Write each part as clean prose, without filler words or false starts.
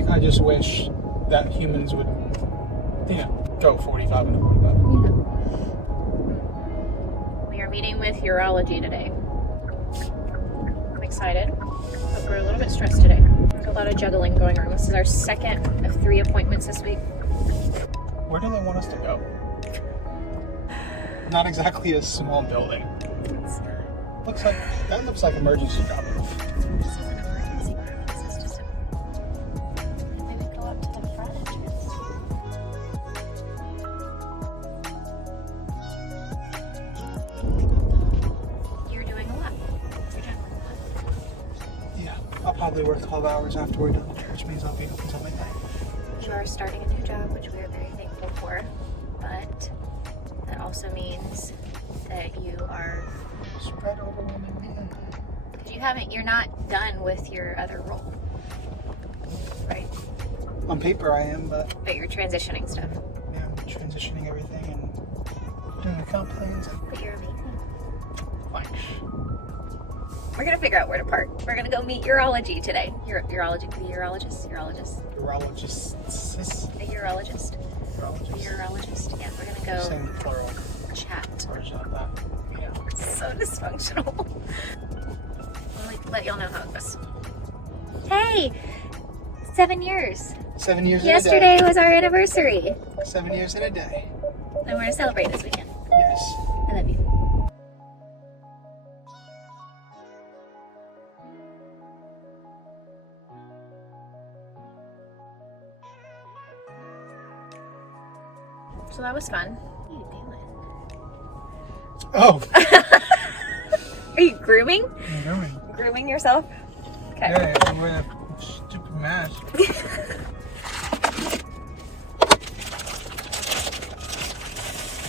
like, I just wish that humans would, go 45 and 45. We are meeting with urology today. I'm excited, but we're a little bit stressed today. There's a lot of juggling going on. This is our second of 3 appointments this week. Where do they want us to go? Not exactly a small building. That looks like emergency drop. This is an emergency room. This is just we would go up to the front entrance. You're doing a lot. You're doing a lot. Yeah, I'll probably work 12 hours after we're done, which means I'll be up until midnight. You are starting a new job, which we are very thankful for, but that also means that you are spread overwhelmingly. You're not done with your other role, right? On paper I am, but you're transitioning stuff. Yeah, I'm transitioning everything and doing account plans. But you're amazing. Thanks. We're gonna figure out where to park. We're gonna go meet urology today. Urologist. Urologists. A urologist. Yeah, we're gonna go Same plural chat. version of that. Yeah. It's so dysfunctional. Let y'all know how it goes. Hey, 7 years. 7 years Yesterday in a day. was our anniversary. 7 years in a day. And we're gonna celebrate this weekend. Yes. I love you. So that was fun. What are you doing? Oh. Are you grooming? I'm doing. Grooming yourself? Okay. Yeah, I'm wearing a stupid mask.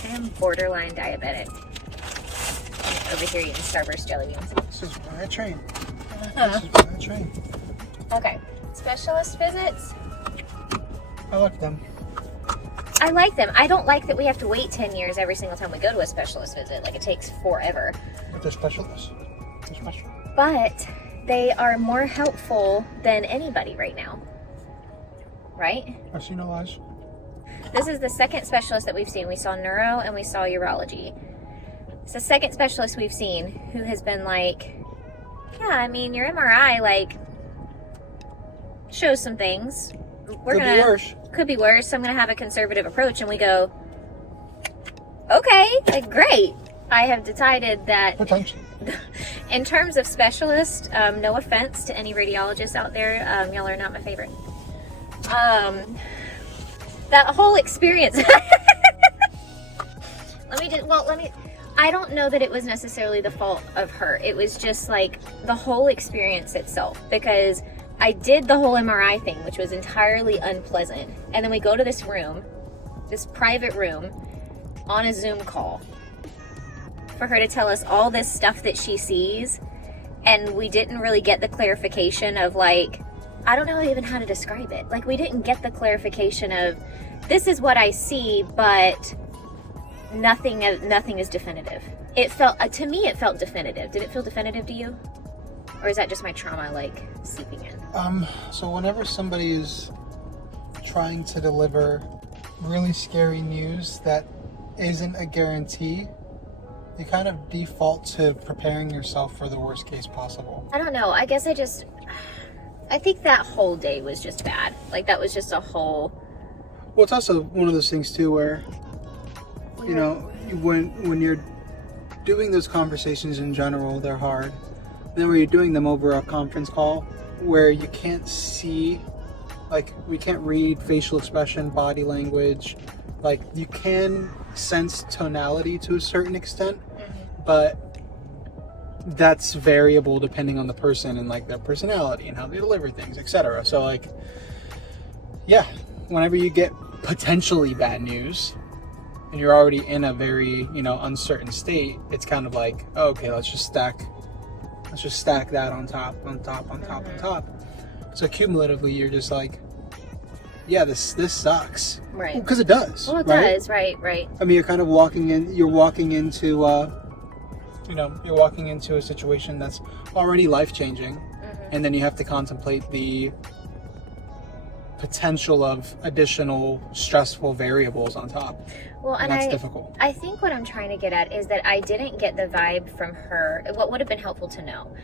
I am borderline diabetic. I'm over here eating Starburst jelly beans. This is why I train. This is why I train. Okay. Specialist visits. I like them. I like them. I don't like that we have to wait 10 years every single time we go to a specialist visit. Like, it takes forever. But they're specialists. They're special. But they are more helpful than anybody right now. Right? I see no lies. This is the second specialist that we've seen. We saw neuro and we saw urology. It's the second specialist we've seen who has been like, yeah, I mean, your MRI, like, shows some things. Could be worse. Could be worse. I'm going to have a conservative approach. And we go, okay, like, great. I have decided that Potentially. in terms of specialists, no offense to any radiologists out there, y'all are not my favorite. That whole experience. I don't know that it was necessarily the fault of her. It was just like the whole experience itself, because I did the whole MRI thing, which was entirely unpleasant. And then we go to this room, this private room, on a Zoom call for her to tell us all this stuff that she sees. And we didn't really get the clarification of, like, I don't know even how to describe it. Like, we didn't get the clarification of, this is what I see, but nothing is definitive. It felt, to me, it felt definitive. Did it feel definitive to you? Or is that just my trauma, like, seeping in? So whenever somebody is trying to deliver really scary news that isn't a guarantee, you kind of default to preparing yourself for the worst case possible. I don't know. I guess I think that whole day was just bad. Like, that was just a whole... Well, it's also one of those things, too, where, you know, when you're doing those conversations in general, they're hard. And then when you're doing them over a conference call where you can't see, like, we can't read facial expression, body language. Like, you can sense tonality to a certain extent, but that's variable depending on the person and, like, their personality and how they deliver things, etc. So, like, yeah, whenever you get potentially bad news and you're already in a very, you know, uncertain state, it's kind of like, oh, okay, let's just stack that on top. So cumulatively, you're just like, yeah, this sucks. Right. Because it does. Well, it right? does, right. I mean, you're kind of walking into a situation that's already life-changing, and then you have to contemplate the potential of additional stressful variables on top. Well, and that's difficult. I think what I'm trying to get at is that I didn't get the vibe from her. What would have been helpful to know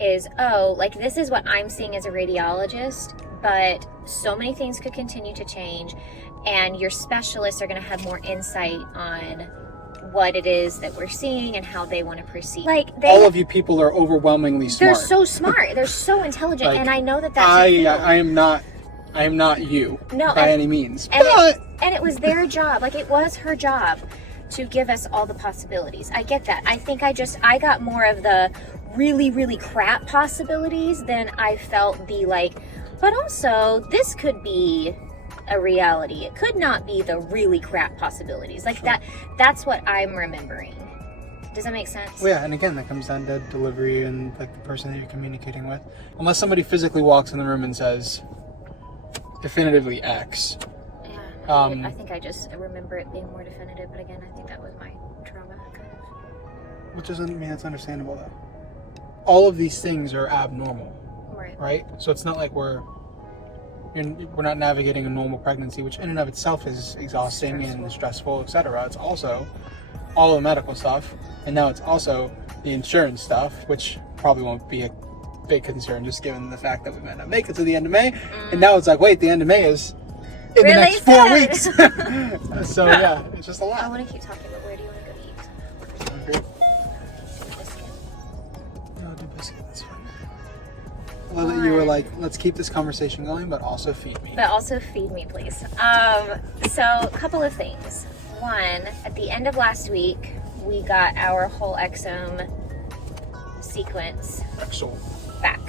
is, oh, like this is what I'm seeing as a radiologist, but so many things could continue to change, and your specialists are going to have more insight on what it is that we're seeing and how they want to proceed. Like all of you people are overwhelmingly smart. They're so smart. They're so intelligent, like, and I know that that's I am not you by any means. And it was their job. Like it was her job to give us all the possibilities. I get that. I think I got more of the really, really crap possibilities than I felt the like, but also this could be a reality. It could not be the really crap possibilities. Like that's what I'm remembering. Does that make sense? Well, yeah, and again, that comes down to delivery and like the person that you're communicating with. Unless somebody physically walks in the room and says definitively X. Yeah, I think I just remember it being more definitive, but again, I think that was my trauma. Which doesn't mean that's understandable though. All of these things are abnormal, right? So it's not like we're not navigating a normal pregnancy, which in and of itself is exhausting and stressful, etc. It's also all the medical stuff, and now it's also the insurance stuff, which probably won't be a big concern just given the fact that we might not make it to the end of May. And now it's like, wait, the end of May is in the next 4 weeks. So yeah, it's just a lot. I want to keep talking, but where do you want to go eat? Hungry? No, do biscuit, that's fine. I love that you were like, let's keep this conversation going, but also feed me. But also feed me, please. So a couple of things. One, at the end of last week, we got our whole exome sequence back,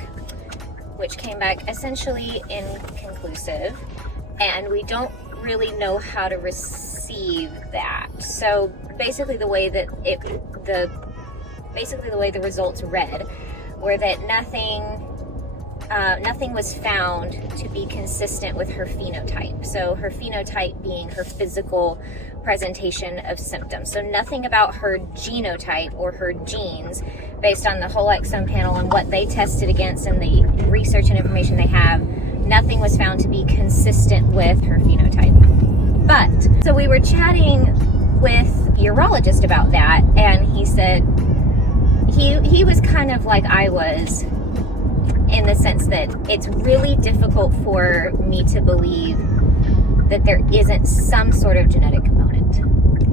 which came back essentially inconclusive, and we don't really know how to receive that. So basically the way that the way the results read were that nothing was found to be consistent with her phenotype. So her phenotype being her physical presentation of symptoms. So nothing about her genotype or her genes, based on the whole exome panel and what they tested against and the research and information they have, nothing was found to be consistent with her phenotype. But, so we were chatting with a urologist about that, and he said, he was kind of like I was, in the sense that it's really difficult for me to believe that there isn't some sort of genetic component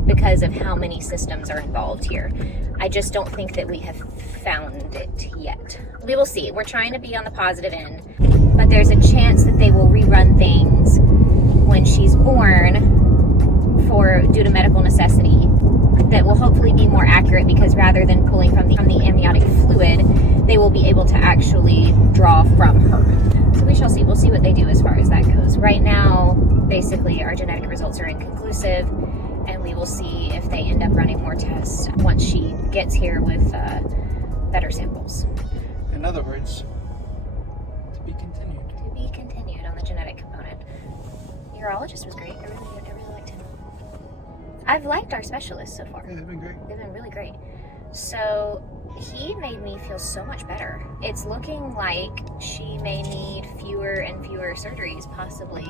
because of how many systems are involved here. I just don't think that we have found it yet. We will see. We're trying to be on the positive end, but there's a chance that they will rerun things when she's born due to medical necessity that will hopefully be more accurate, because rather than pulling from the amniotic fluid, they will be able to actually draw from her. So we shall see. We'll see what they do as far as that goes. Right now, basically, our genetic results are inconclusive, and we will see if they end up running more tests once she gets here with better samples. In other words, to be continued. To be continued on the genetic component. Urologist was great. I really liked him. I've liked our specialists so far. Yeah, they've been great. They've been really great. So he made me feel so much better. It's looking like she may need fewer and fewer surgeries, possibly,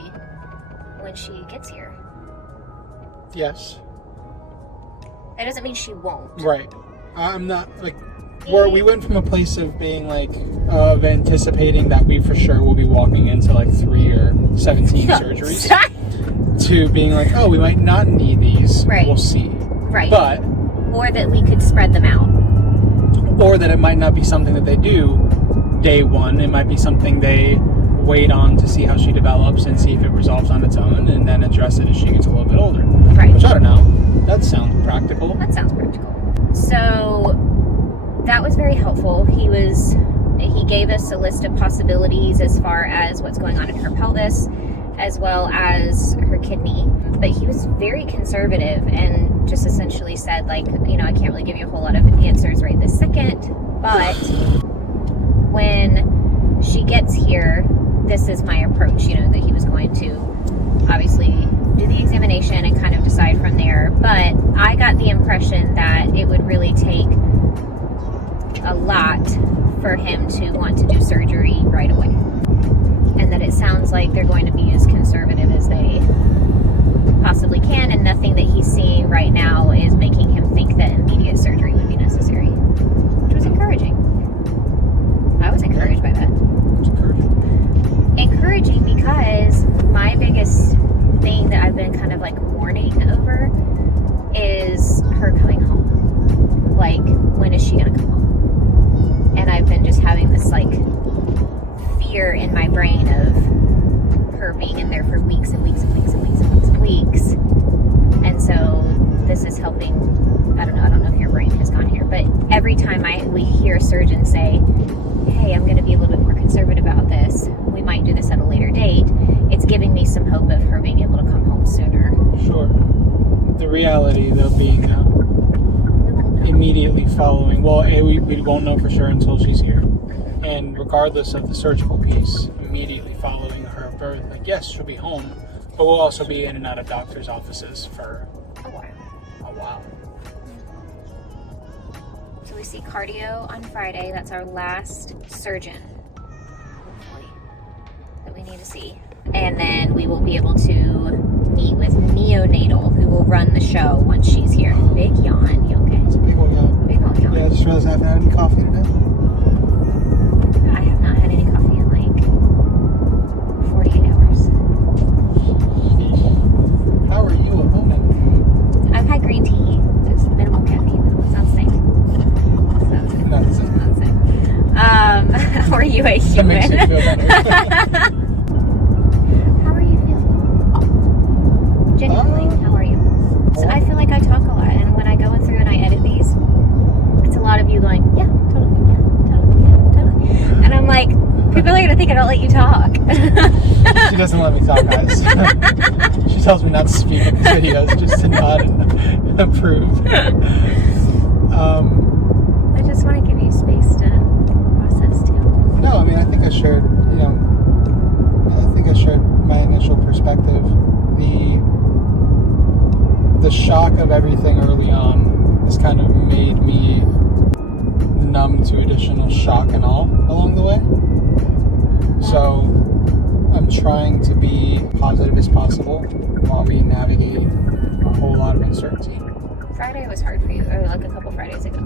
when she gets here. Yes. That doesn't mean she won't. Right. I'm not, like, we went from a place of being, like, of anticipating that we for sure will be walking into, like, 3 or 17 surgeries, to being like, oh, we might not need these. Right. We'll see. Right. Or that we could spread them out. Or that it might not be something that they do day one. It might be something they wait on to see how she develops and see if it resolves on its own, and then address it as she gets a little bit older. Right. Which I don't know. That sounds practical. That sounds practical. So that was very helpful. He gave us a list of possibilities as far as what's going on in her pelvis, as well as her kidney. But he was very conservative and just essentially said, like, you know, I can't really give you a whole lot of answers right this second, but when she gets here, this is my approach, you know, that he was going to obviously do the examination and kind of decide from there. But I got the impression that it would really take a lot for him to want to do surgery right away. And that it sounds like they're going to be as conservative as they possibly can, and nothing that he's seeing right now is making him think that immediate surgery would be necessary, which was encouraging. I was encouraged by that. It's encouraging. Encouraging because my biggest thing that I've been kind of like mourning over is her coming home. Like, when is she gonna come home? And I've been just having this like fear in my brain of her being in there for weeks and weeks and weeks and weeks and weeks and weeks. And so this is helping. I don't know if your brain has gone here, but every time we hear a surgeon say, hey, I'm going to be a little bit more conservative about this, we might do this at a later date, it's giving me some hope of her being able to come home sooner. Sure. The reality, though, being immediately following, well, we won't know for sure until she's here. And regardless of the surgical piece, immediately following her birth, like, yes, she'll be home, but we'll also be in and out of doctor's offices for A while. So we see cardio on Friday. That's our last surgeon, hopefully, that we need to see. And then we will be able to meet with neonatal, who will run the show once she's here. Big yawn. You okay? It's a big old yawn. Big old yawn. Yeah, I just realized I haven't had any coffee today. I have not had any coffee in like 48 hours. How are you a woman? I've had green tea. It's minimal caffeine. It's not the same. Not the same. Not the same. How are you a That human? makes me feel better. How are you feeling? Genuinely, how are you? So I feel like I talk a lot, and when I go through and I edit these, it's a lot of you going, yeah, totally, yeah, totally, yeah, totally. And I'm like, people are gonna think I don't let you talk. She doesn't let me talk, guys. She tells me not to speak in these videos, just to nod and approve. I just want to give you space to process too. No, I mean, I think I shared my initial perspective. The shock of everything early on has kind of made me numb to additional shock and awe along the way. So I'm trying to be positive as possible while we navigate a whole lot of uncertainty. Friday was hard for you, or like a couple Fridays ago.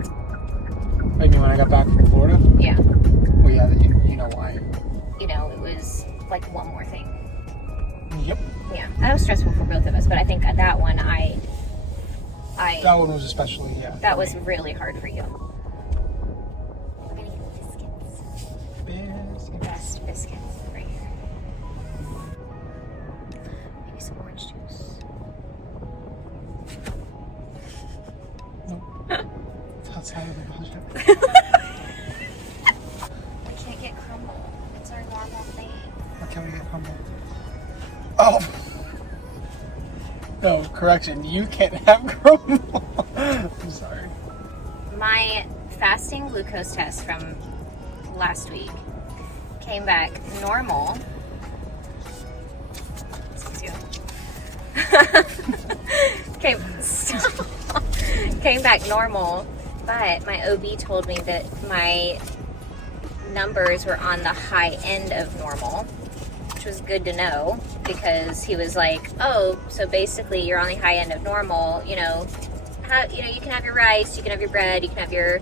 I mean, when I got back from Florida? Yeah. Well, yeah, you know why. You know, it was like one more thing. Yep. Yeah, that was stressful for both of us, but I think that one, That one was especially, yeah. that was really hard for you. We're gonna get biscuits. Best biscuits right here. Maybe some orange juice. Nope. It's outside of the budget. We can't get crumble. It's our normal thing. What can we get crumble? Oh! No, correction. You can't have crumble. I'm sorry. My fasting glucose test from last week came back normal. Excuse you. Came back normal, but my OB told me that my numbers were on the high end of normal, which was good to know, because he was like, oh, so basically you're on the high end of normal, you can have your rice, you can have your bread, you can have your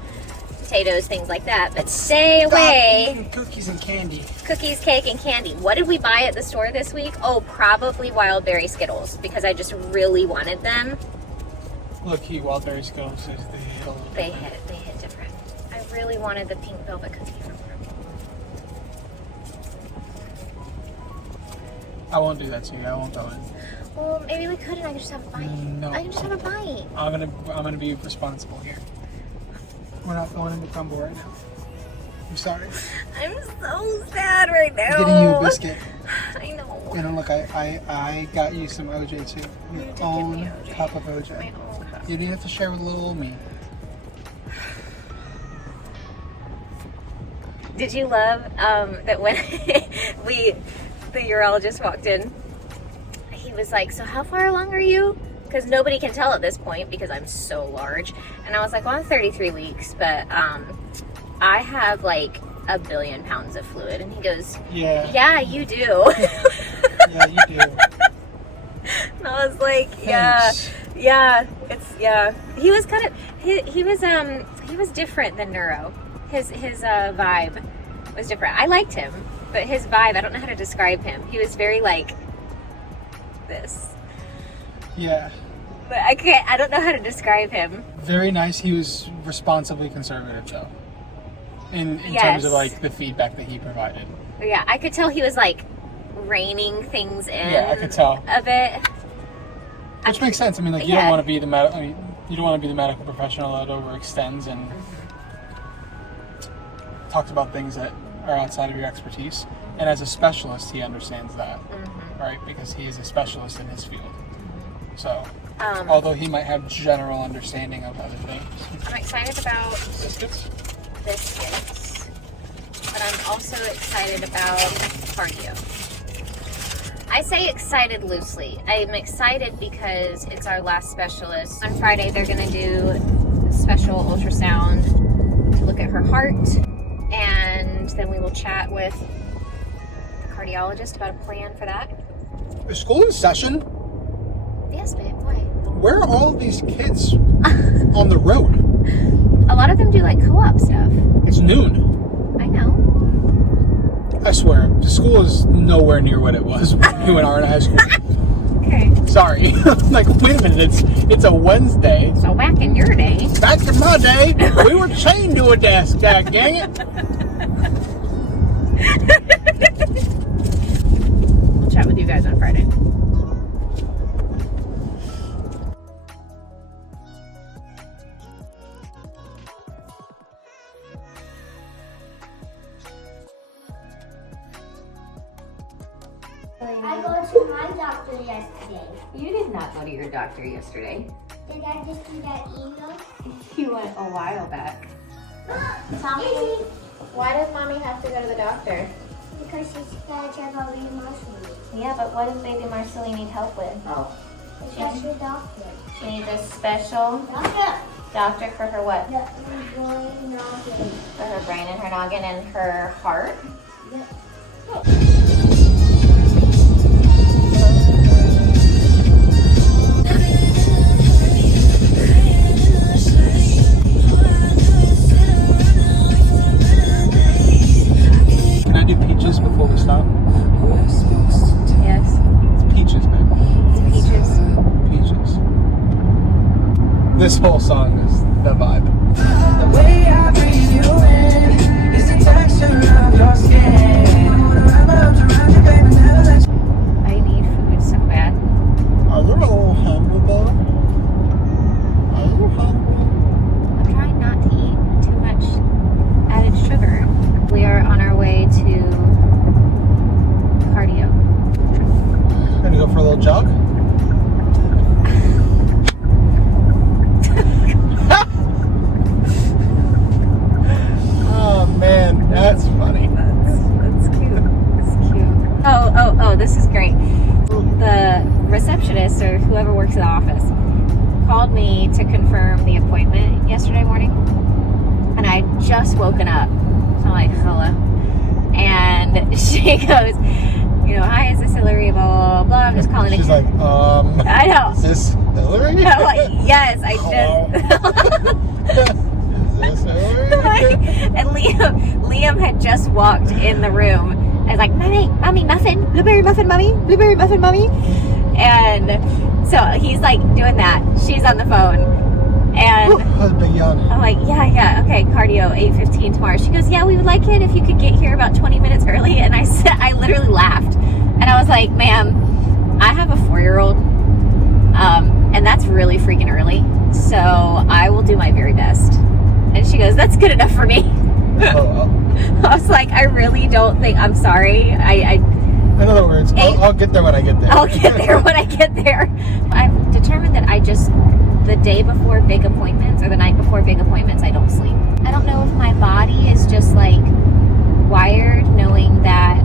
potatoes, things like that, but stay away. Eating cookies and candy. Cookies, cake, and candy. What did we buy at the store this week? Oh, probably wild berry Skittles, because I just really wanted them. Look, wild berry Skittles, They hit different. I really wanted the pink velvet cookie from them. I won't do that to you. I won't go in. Well, maybe we could, and I could just have a bite. No. I can just have a bite. I'm gonna be responsible here. We're not going into crumble right now. I'm sorry. I'm so sad right now. I'm getting you a biscuit. I know. And look, I got you some OJ too. Your did give own me OJ. cup of OJ. My own cup. You didn't have to share with little old me. Did you love that when the urologist walked in, he was like, so how far along are you? Because nobody can tell at this point because I'm so large. And I was like, well, I'm 33 weeks, but I have like 1 billion pounds of fluid. And he goes, Yeah. yeah, you do. Yeah, you do. And I was like, Thanks. yeah, he was kind of he was different than Neuro. His vibe was different. I liked him, but his vibe, I don't know how to describe him. He was very like this. Yeah. But I don't know how to describe him. Very nice. He was responsibly conservative, though. In Yes. terms of, like, the feedback that he provided. But yeah, I could tell he was like reining things in. Yeah, I could tell. A bit. Which makes sense. I mean, like, you don't want to be the medical professional that overextends and talks about things that are outside of your expertise. And as a specialist, he understands that, right? Because he is a specialist in his field. So, although he might have general understanding of other things. I'm excited about Biscuits? biscuits, but I'm also excited about cardio. I say excited loosely. I'm excited because it's our last specialist. On Friday, they're going to do a special ultrasound to look at her heart, and then we will chat with the cardiologist about a plan for that. Is school in session? Yes, babe. Why? Where are all of these kids on the road? A lot of them do like co-op stuff. It's noon. I know. I swear, the school is nowhere near what it was when you and I were in high school. Okay. Sorry. Like, wait a minute, it's a Wednesday. So back in your day. Back in my day, we were chained to a desk, god dang it. We'll chat with you guys on Friday. I go to my doctor yesterday. You did not go to your doctor yesterday. Did I just do that email? You went a while back. Mommy, Why does mommy have to go to the doctor? because she's got to check on me emotionally. Yeah, but what does baby Marcelli need help with? Oh. A special doctor. She needs a special Doctor. doctor for her what? The boy noggin. For her brain and her noggin and her heart? Yep. Can I do peaches before we stop? Yes. It's peaches, man. It's peaches. Peaches. This whole song is the vibe. The way I breathe you in is the texture of your skin. Wanna wrap my arms around you, baby, never let you. I need food so bad. Are you a little hungry, though? Are you hungry? I'm trying not to eat too much added sugar. We are on our way to cardio. Gonna go for a little jog? Oh man, that's funny. That's cute. It's cute. Oh, this is great. The receptionist or whoever works in the office called me to confirm the appointment yesterday morning. And I had just woken up. So I'm like, hello. And she goes, hi, is this Hillary? Blah, blah, blah. I'm just calling She's it. like, I know. is this Hillary? I'm like, yes, I Hello? just. Is this Hillary? And Liam had just walked in the room. I was like, mommy, muffin, blueberry muffin, mommy, blueberry muffin, mommy. And so he's like doing that. She's on the phone. And That was a big yawn. I'm like, yeah, okay, cardio, 8:15 tomorrow. She goes, yeah, we would like it if you could get here about 20 minutes early. And I literally laughed. And I was like, ma'am, I have a 4-year-old. And that's really freaking early. So I will do my very best. And she goes, that's good enough for me. Oh, I was like, I really don't think, I'm sorry. in other words, I'll get there when I get there. I'll get there when I get there. I've determined that the day before big appointments or the night before big appointments, I don't sleep. I don't know if my body is just like wired knowing that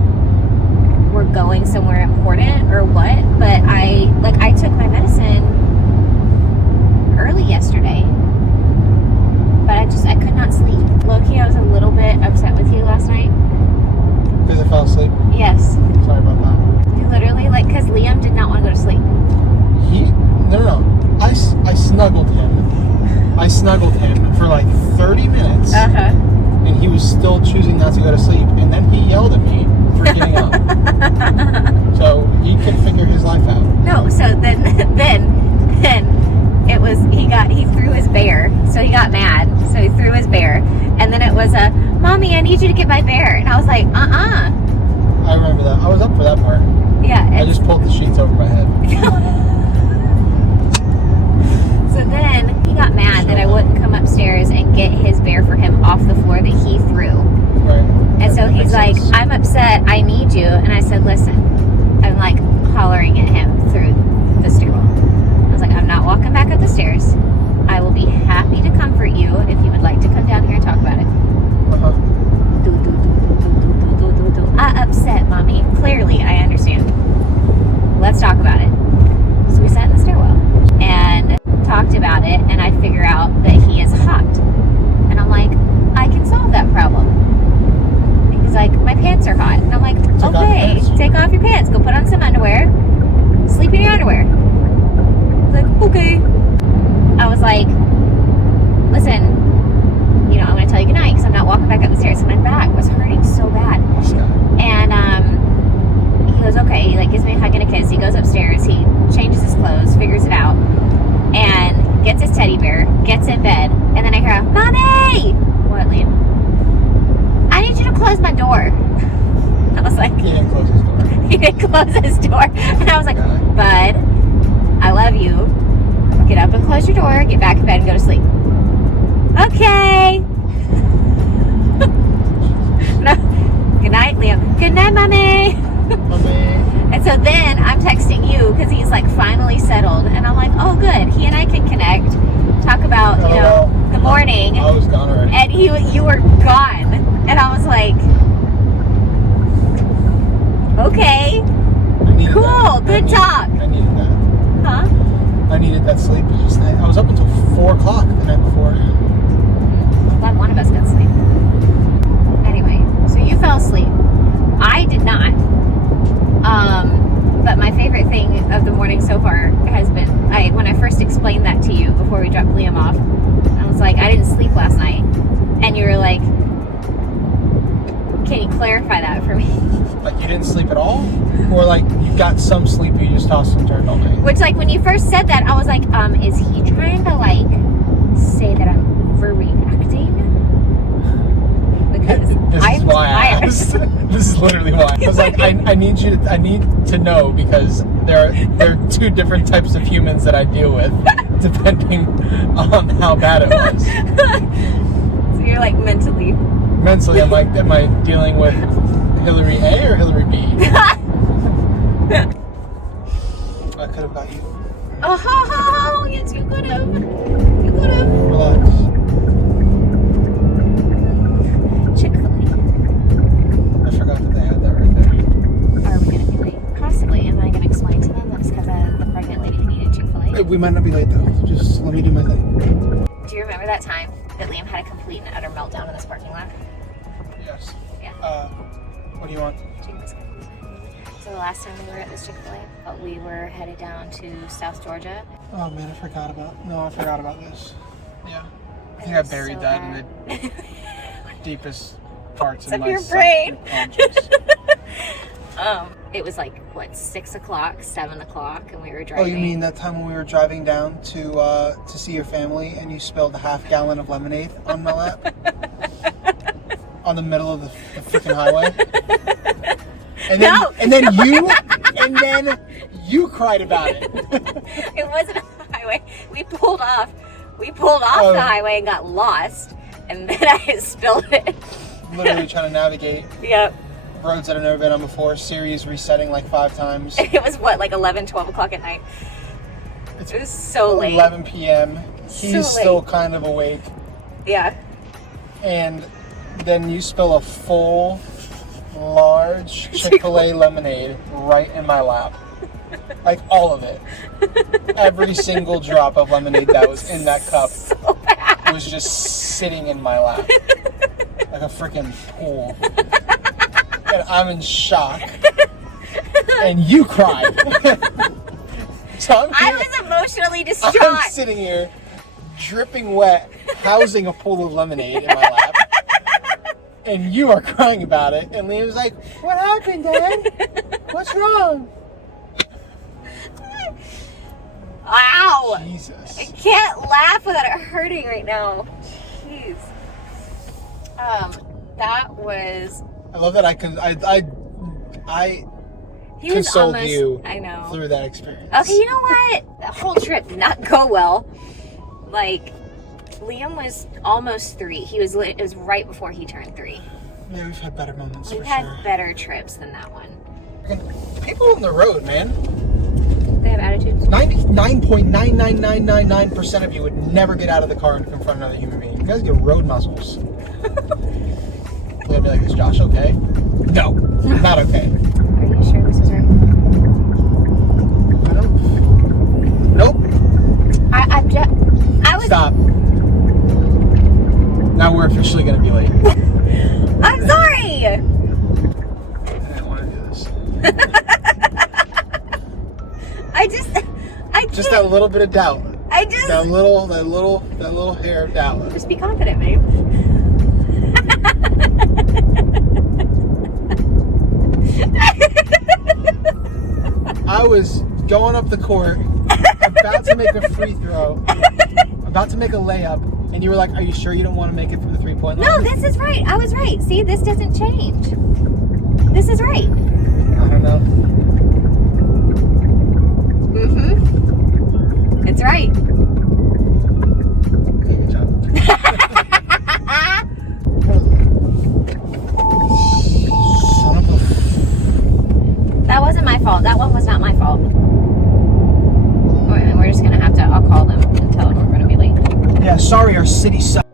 we're going somewhere important or what, but I took my medicine early yesterday, but I could not sleep. Low-key, I was a little bit upset with you last night. Because I fell asleep. Yes. Sorry about that. You literally So he can figure his life out. No, so then it was he threw his bear, so he got mad, so he threw his bear, and then it was a Mommy, I need you to get my bear, and I was like, I remember that. I was up for that part. yeah. I just pulled the sheets over my head. So then he got mad that I wouldn't come upstairs and get his bear for him off the floor that he threw. Right. And so he's like, I'm upset, I need you. And I said, listen, I'm like hollering at him through the stairwell. I was like, I'm not walking back up the stairs. I will be happy to comfort you if you would like to come down here and talk about it. Uh-huh. Upset, Mommy. Clearly, I understand. Let's talk about it. So we sat in the stairwell and talked about it, and I figure out that he is hot. And I'm like, I can solve that problem. And he's like, my pants are hot. And I'm like, okay, take off your pants. Go put on some underwear. Sleep in your underwear. He's like, okay. I was like, listen, I'm going to tell you goodnight because I'm not walking back up the stairs. My back was hurting so bad. And he goes, okay. He gives me a hug and a kiss. He goes upstairs. He changes his clothes, figures it out, and gets his teddy bear, gets in bed, and then I hear, Mommy! What, Liam? I need you to close my door. I was like... He didn't close his door. He didn't close his door. And I was like, Bud, I love you. Get up and close your door, get back in bed and go to sleep. Okay. No. Good night, Liam. Good night, Mommy. Mommy. And so then I'm texting you because he's finally settled, and I'm like, oh good, he and I can connect, talk about the morning. I was gone already. And you were gone, and I was like, okay, cool, good talk. I needed that. Huh? I needed that sleep. I was up until 4 o'clock the night before. I'm glad one of us got sleep. Anyway, so you fell asleep. I did not. But my favorite thing of the morning so far has been, when I first explained that to you before we dropped Liam off, I was like, I didn't sleep last night. And you were like, can you clarify that for me? Like you didn't sleep at all? Or you got some sleep, you just tossed and turned all night? Which when you first said that, I was like, is he trying to say that I'm overreacting? Because This is why I asked. This is literally why. I was like, I need to know because there are 2 different types of humans that I deal with, depending on how bad it was. So you're mentally. Mentally, I'm like, am I dealing with Hillary A or Hillary B? I could have got you. Oh, yes, you could have. You could have. Relax. I forgot that they had that right there. Are we going to be late? Possibly. Am I going to explain to them that's because of the pregnant lady who needed Chick-fil-A? We might not be late though. Just let me do my thing. Do you remember that time that Liam had a complete and utter meltdown in this parking lot? Yes. Yeah. What do you want? Chicken biscuit. So the last time we were at this Chick-fil-A, we were headed down to South Georgia. Oh man, I forgot about this. Yeah. I think I buried so that in the deepest parts of my your brain. subconscious. It was 6 o'clock, 7 o'clock, and we were Oh, driving. you mean that time when we were driving down to see your family and you spilled a half gallon of lemonade on my lap? On the middle of the freaking highway? And then, No! and then you cried about it. It wasn't a highway. We pulled off the highway and got lost, and then I spilled it. Literally trying to navigate Yep. roads that I've never been on before. Siri's resetting 5 times. It was 11, 12 o'clock at night. It was so late. 11 p.m. He's So still late. kind of awake. Yeah. And then you spill a full, large Chick-fil-A lemonade right in my lap. All of it. Every single drop of lemonade that was in that cup was just sitting in my lap. Like a freaking pool. And I'm in shock. And you cried. So I was emotionally distraught. I'm sitting here, dripping wet, housing a pool of lemonade in my lap. and you are crying about it. And Liam's like, "What happened, Dad? What's wrong?" Ow! Jesus. I can't laugh without it hurting right now. Jeez. That was. I love that I He was consoled almost. you I know. through that experience. Okay, you know what? That whole trip did not go well. Like, Liam was almost 3. It was right before he turned 3. Yeah, we've had better moments We've for had sure. better trips than that one. People on the road, man. They have attitudes. 99.99999% of you would never get out of the car and confront another human being. You guys get road muscles. They'll be like, "Is Josh okay?" No, not okay. Are you sure this is right? I don't. Nope. I was. Stop. Now we're officially gonna be late. I'm sorry. I didn't want to do this. I Just that little bit of doubt. That little hair of doubt. Just be confident, babe. I was going up the court, about to make a free throw, about to make a layup, and you were like, "Are you sure you don't want to make it from the 3-point line?" No, this is right. I was right. See, this doesn't change. This is right. I don't know. Mm-hmm. It's right. Okay, good job. Son of a... That wasn't my fault. That one was not my fault. We're just gonna have to. I'll call them and tell them we're gonna be late. Yeah, sorry, our city sucks.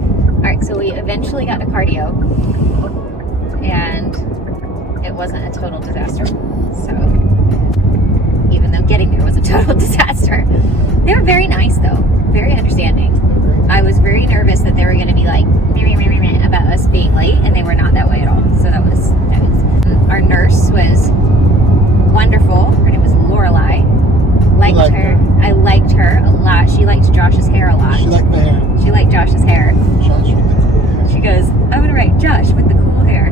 Alright, so we eventually got to cardio, and it wasn't a total disaster. So, even though getting there was a total disaster, they were very nice though, very understanding. I was very nervous that they were going to be like about us being late, and they were not that way at all. So that was nice. Our nurse was wonderful. Her name was Lorelai. Liked her. I liked her a lot. She liked Josh's hair a lot. She liked my hair. She liked Josh's hair. Josh with the cool hair. She goes, "I'm gonna write Josh with the cool hair."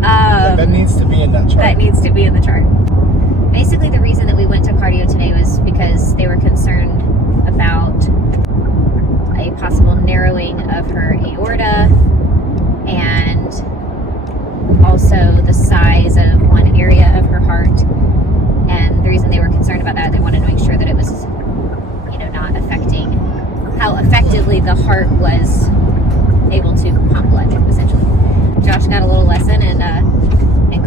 That needs to be in that chart. That needs to be in the chart. Basically, the reason that we went to cardio today was because they were concerned about a possible narrowing of her aorta, and also the size of one area of her heart. And the reason they were concerned about that, they wanted to make sure that it was, not affecting how effectively the heart was able to pump blood, essentially. Josh got a little lesson in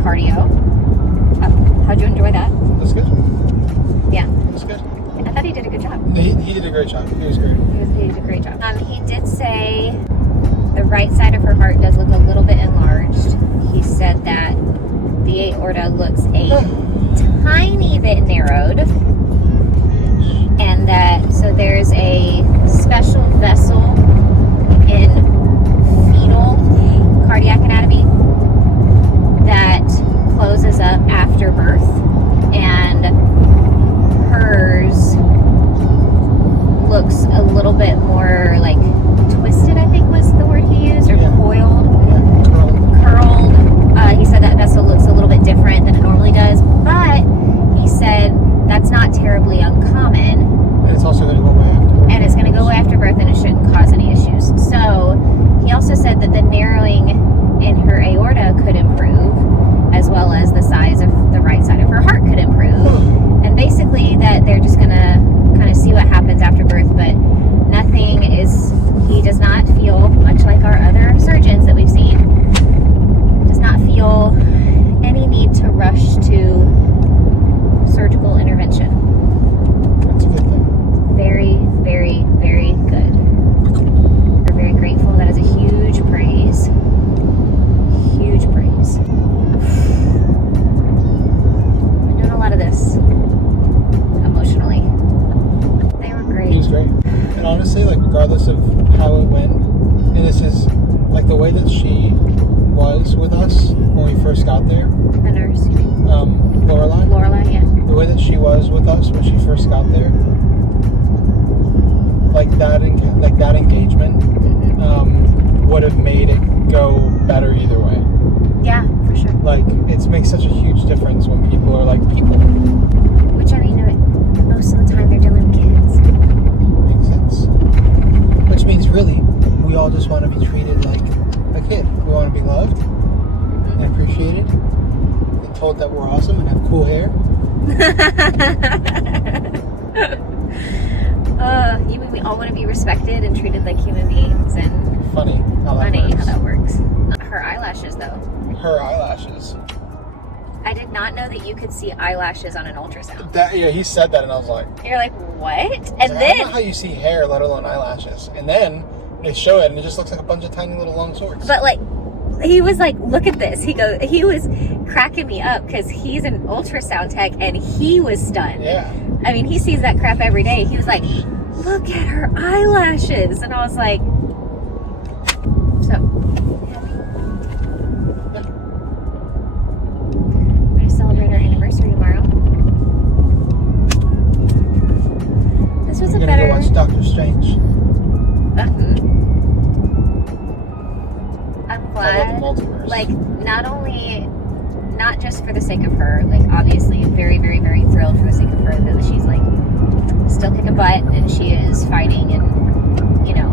cardio. How'd you enjoy that? That's good. Yeah. That's good. I thought he did a good job. He did a great job. He was great. He did a great job. He did say the right side of her heart does look a little bit enlarged. He said that the aorta looks a tiny bit narrowed, and that so there's a special vessel in fetal cardiac anatomy that closes up after birth, and hers looks a little bit more like twisted, I think was the word he used, or coiled. Curled. He said that vessel looks a little bit different than it normally does, but he said that's not terribly uncommon. And it's also going to go away after birth. And it's going to go away after birth, and it shouldn't cause any issues. So he also said that the narrowing in her aorta could improve, as well as the size of the right side of her heart could improve. And basically that they're just going to kind of see what happens after birth, but nothing is, he does not feel, much like our other surgeons that we've seen, does not feel any need to rush to surgical intervention. That's a good thing. Very, very, very good. We're very grateful. That is a huge praise. Huge praise. Been doing a lot of this emotionally. They were great. He was great. And honestly, regardless of how it went, and this is, the way that she was with us when we first got there, The nurse, you mean? Lorelai, Lorelai, yeah. the way that she was with us when she first got there, like that engagement would have made it go better either way. Yeah, for sure. Like, it makes such a huge difference when people are like people. Which, I mean, most of the time they're dealing with kids. Makes sense. Which means really, we all just want to be treated like a kid. We want to be loved and appreciated and told that we're awesome and have cool hair. You mean we all want to be respected and treated like human beings? And Funny how that works. Her eyelashes, though. Her eyelashes. I did not know that you could see eyelashes on an ultrasound. He said that and I was like, You're like, what? I was And like, I don't then know how you see hair, let alone eyelashes. And then they show it and it just looks like a bunch of tiny little long swords. But like, he was like, look at this. He was cracking me up because he's an ultrasound tech and he was stunned. Yeah. I mean, he sees that crap every day. He was like, look at her eyelashes. And I was like, so happy. Yeah. We're going to celebrate our anniversary tomorrow. This was We're a gonna better... go watch Doctor Strange. I'm I glad, love the multiverse. like, not just for the sake of her, like, obviously very, very, very thrilled for the sake of her that she's, like, still kicking butt and she is fighting and, you know,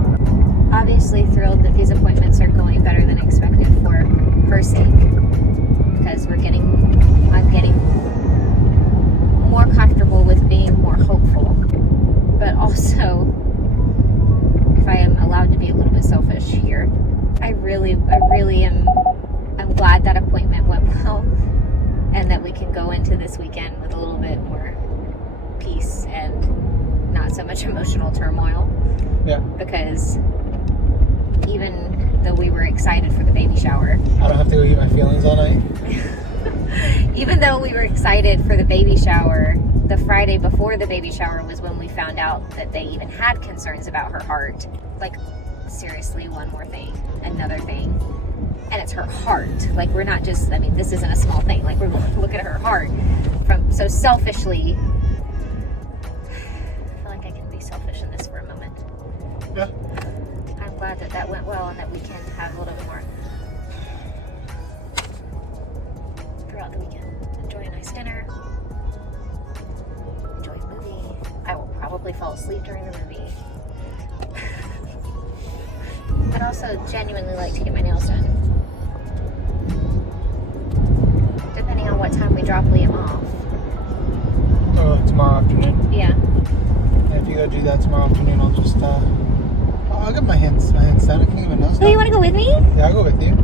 obviously thrilled that these appointments are going better than expected for her sake because I'm getting more comfortable with being more hopeful, but also, if I am allowed to be a little bit selfish here, I really am glad that appointment went well and that we can go into this weekend with a little bit more peace and not so much emotional turmoil. Yeah. Because even though we were excited for the baby shower, I don't have to go eat my feelings all night. even though we were excited for the baby shower, the Friday before the baby shower was when we found out that they even had concerns about her heart. Like, seriously, one more thing, another thing, and it's her heart. Like, we're not just, I mean, this isn't a small thing. Like, we're going to look at her heart so selfishly. I feel like I can be selfish in this for a moment. Yeah. I'm glad that went well and that we can have a little bit more throughout the weekend. Enjoy a nice dinner. Enjoy a movie. I will probably fall asleep during the movie. I'd also genuinely like to get my nails done. Depending on what time we drop Liam off. Tomorrow afternoon. Yeah. And if you go do that tomorrow afternoon, I'll just I'll get my hands done. I can't even know. Oh, you want to go with me? Yeah, I'll go with you.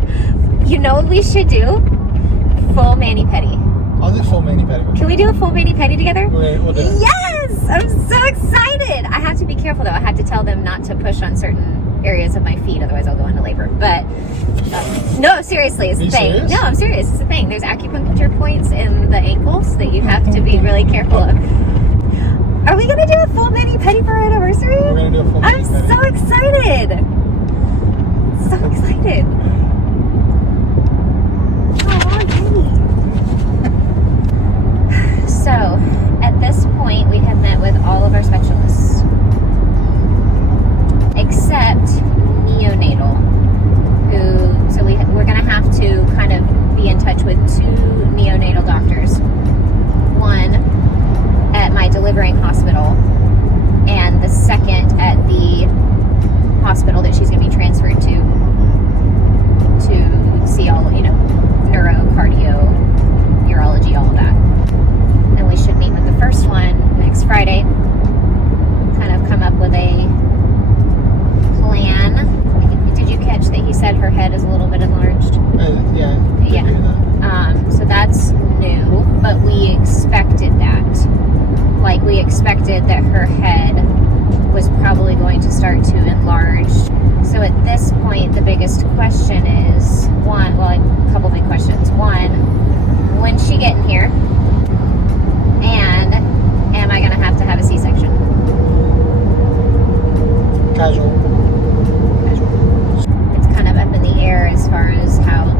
You know what we should do? Full mani-pedi. I'll do full mani-pedi. Can we do a full mani-pedi together? We'll do it. Yes! I'm so excited! I have to be careful though. I have to tell them not to push on certain areas of my feet, otherwise I'll go into labor. But no, seriously, it's Are the you thing. serious? No, I'm serious. It's the thing. There's acupuncture points in the ankles that you have to be really careful of. Are we gonna do a full mani-pedi for our anniversary? We're gonna do a full I'm mani-pedi. so excited! So excited! So, at this point, we have met with all of our specialists, except neonatal, so we're going to have to kind of be in touch with 2 neonatal doctors. One at my delivering hospital, and the second at the hospital that she's going to be transferred to see all, neuro, cardio, urology, all of that. And we should meet with the first one next Friday, kind of come up with a plan. Did you catch that he said her head is a little bit enlarged? Yeah. So that's new, but we expected that. Like, we expected that her head was probably going to start to enlarge. So at this point, the biggest question is, a couple big questions. One, when's she getting here? And am I going to have a C-section? Casual. It's kind of up in the air as far as how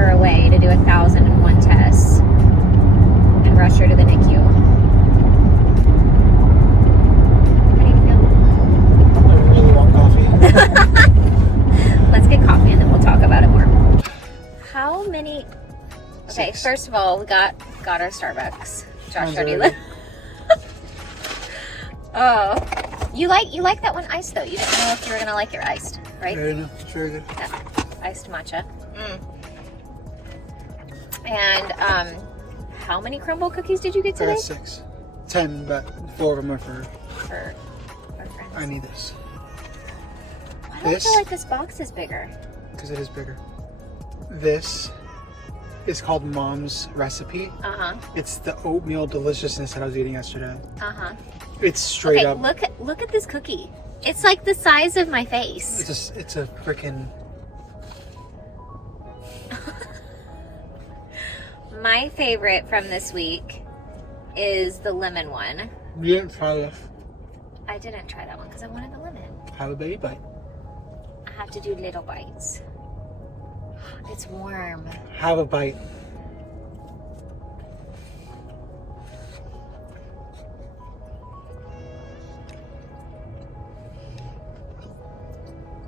her away to do 1,001 tests and rush her to the NICU. How do you feel? I really want coffee. Let's get coffee and then we'll talk about it more. How many? Okay, 6. first of all, we got our Starbucks. Josh Mine's already already- Oh, you like that one iced though. You didn't know if you were gonna like your iced, right? I don't know. It's very good. Yeah. Iced matcha. And how many crumble cookies did you get I today? got 6. 10, but 4 of them are for For our friends. I need this. Why do I this. feel like this box is bigger? Because it is bigger. This is called Mom's Recipe. It's the oatmeal deliciousness that I was eating yesterday. It's straight Okay, up. look at this cookie. It's like the size of my face. It's a freaking. My favorite from this week is the lemon one. You didn't try this. I didn't try that one because I wanted the lemon. Have a baby bite. I have to do little bites. It's warm. Have a bite.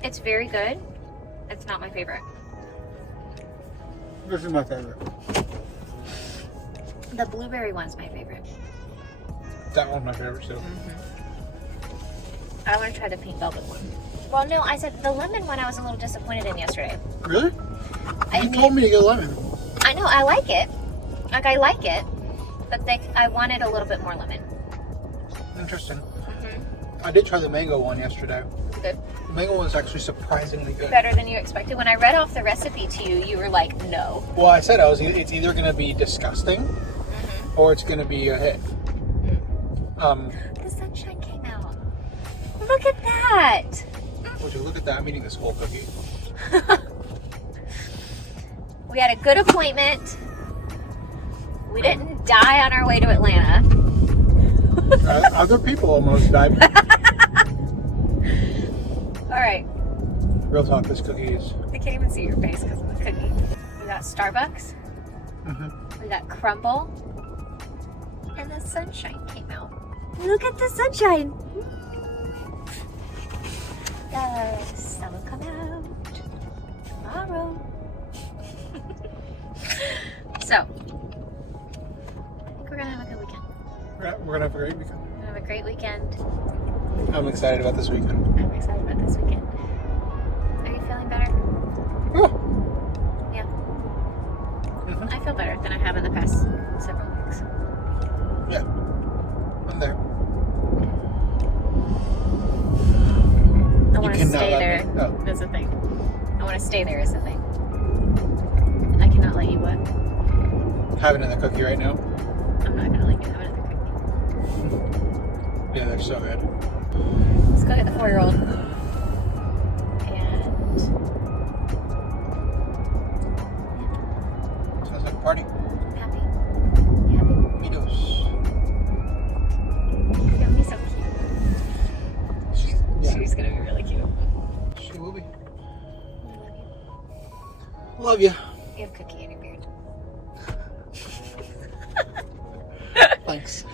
It's very good. It's not my favorite. This is my favorite. The blueberry one's my favorite. That one's my favorite too. I want to try the pink velvet one. Well, no, I said the lemon one I was a little disappointed in yesterday. Really? I You mean, told me to get lemon. I know, I like it. Like, I like it. But I wanted a little bit more lemon. Interesting. I did try the mango one yesterday. Good. The mango one was actually surprisingly good. Better than you expected. When I read off the recipe to you, you were like, no. Well, I said it's either going to be disgusting or it's going to be a hit. The sunshine came out. Look at that. Would you look at that? I'm eating this whole cookie. We had a good appointment. We didn't die on our way to Atlanta. Other people almost died. All right. Real talk, this cookie is. I can't even see your face because of the cookie. We got Starbucks. We got crumble. And the sunshine came out. Look at the sunshine. The sun will come out tomorrow. So, I think we're gonna have a good weekend. We're gonna have a great weekend. We're gonna have a great weekend. I'm excited about this weekend. I'm excited about this weekend. Are you feeling better? Oh, Yeah. I feel better than I have in the past several weeks. yeah. I'm there. I want to cannot stay let there. me- oh. That's the thing. I want to stay there is the thing. I cannot let you what? Have another cookie right now. I'm not gonna let you have another cookie. Yeah, they're so good. Let's go get the 4-year-old. And Sounds like a party. I'm happy. You happy? Meatos. She's gonna be so cute. Yeah, She's gonna be really cute. she will be. I love you. Love you. You have cookie in your beard. Thanks.